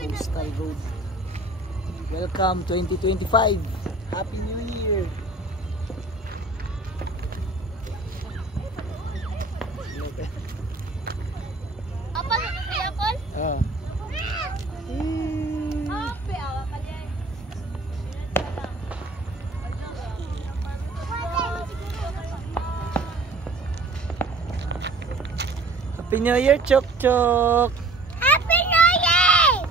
Coastal Road. Welcome 2025. Happy New Year. Apa ni apple? Ah. Apa awak kalian? Happy New Year, Chok Chok. Happy New Year!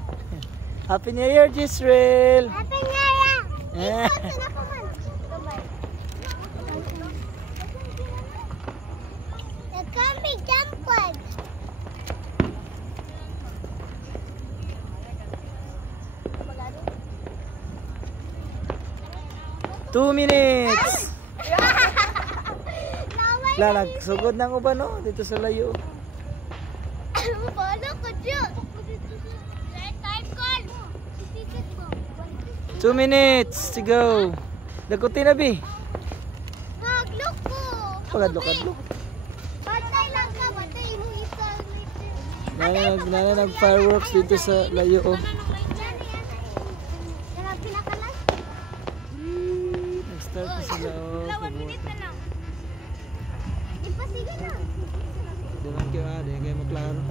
Happy New Year, Jisrael. Happy New Year! Eh. Kami jumper. 2 minutes. Lalag, sugod ng uban no dito sa layo. Balo ko dyan. 2 minutes to go. Dagutin na bi. Naglok ko. Pagadlok-adlok. Batay lang ka. Batay mo isa. Nag fireworks dito sa layo. Oh. Nag-start na sila. Oh, Ipasige na. Diyan kayo maklaro.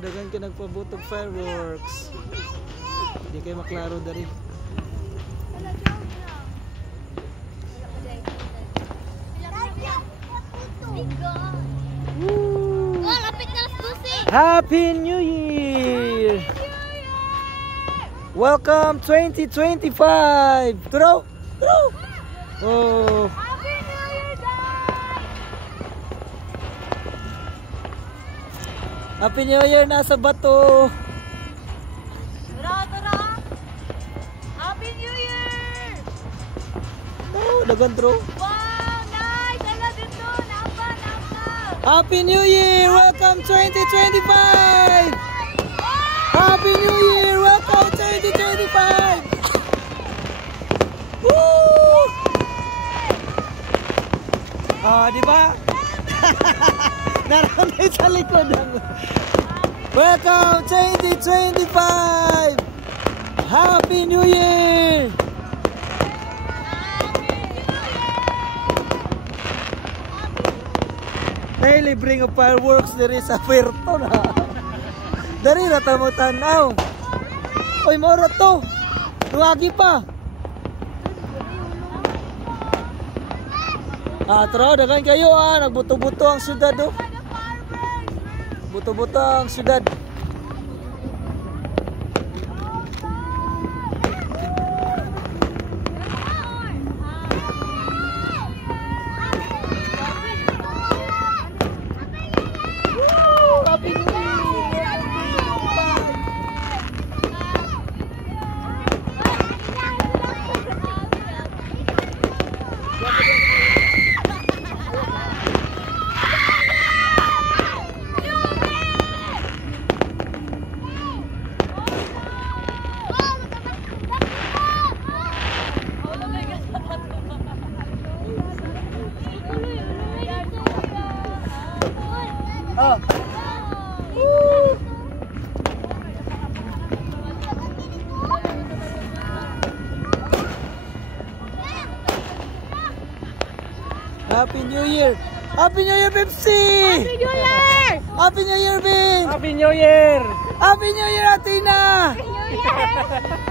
Dagan ka nagpabutog fireworks. Hindi kayo maklaro dari. Happy New Year! Welcome 2025! Turo! Turo! Oh! Happy New Year, guys! Happy New Year! Nasa bato! Tara! Happy New Year! Oh, dagan tro! Wow, nice! Ala dito! Napa! Happy New Year! Welcome 2025! Happy New Year! Welcome 2025! Woo! Ah, di ba? Naramay sa likod ang... Welcome 2025! Happy New Year! May libreng fireworks diri sa Puerto na. Dari na tamo tanaw. Oy, mora to. Luwagi pa. Tro, dagan kayo nagbuto-buto ang syudad oh. Buto-buto ang syudad. Oh. Happy New Year! Happy New Year, Pepsi! Happy New Year! Happy New Year, Bing! Happy New Year! Happy New Year, Atina! Happy New Year!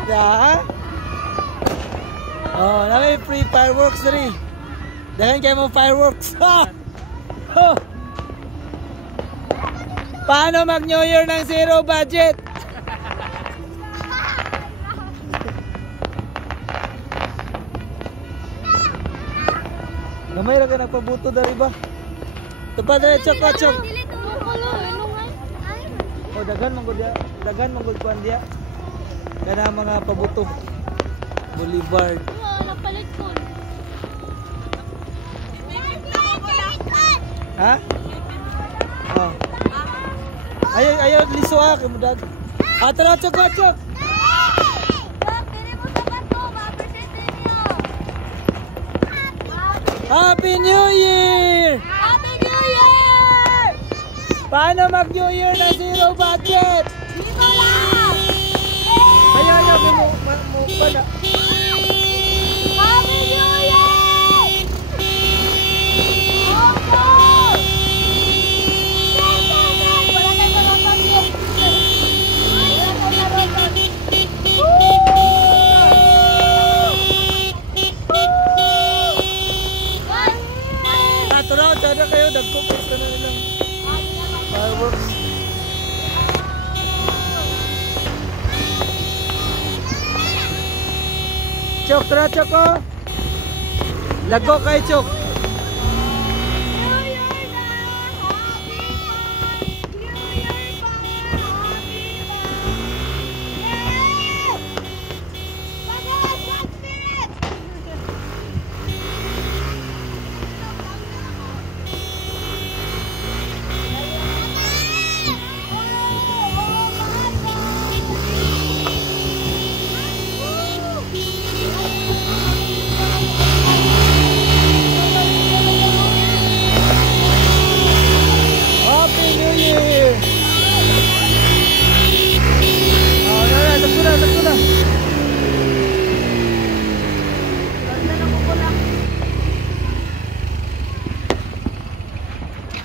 Yeah? Oh, na may free fireworks dali. Dagan kayo mo fireworks. Oh. Paano mag New Year ng zero budget? Gamay ra ka nagpabuto dari ba? Tupad na chok. Oh, dagan man gud dia. Dagan man gud kuan dia. Kana mga pabuto. Boulevard. Napalit ko. Ha? Oh. Ayaw liso kay mudag. Tara chok. Happy New Year! Happy New Year! Paano mag-New Year na zero budget? Dito lang! Ayaw mo pala. Happy New Year! Opo! Wala tayong maroton eh. Wala tayong maroton. Naturaw, tsada kayo. Dagkupit ka na nilang fireworks. Chok, tara Chok oh. Lago kay Chok.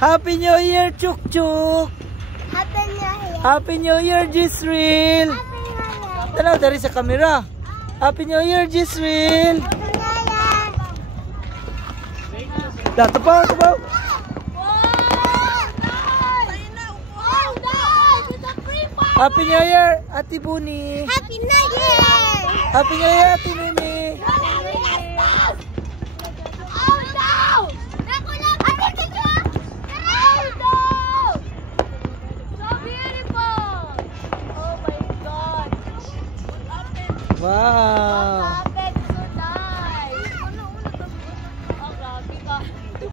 Happy New Year, Chuk Chuk! Happy New Year! Happy New Year, Jisril! Tanaw dari sa kamera. Happy New Year, Jisril! Tupaw, tupaw! Happy New Year, Ate Buni! Happy New Year! Happy New Year, Ate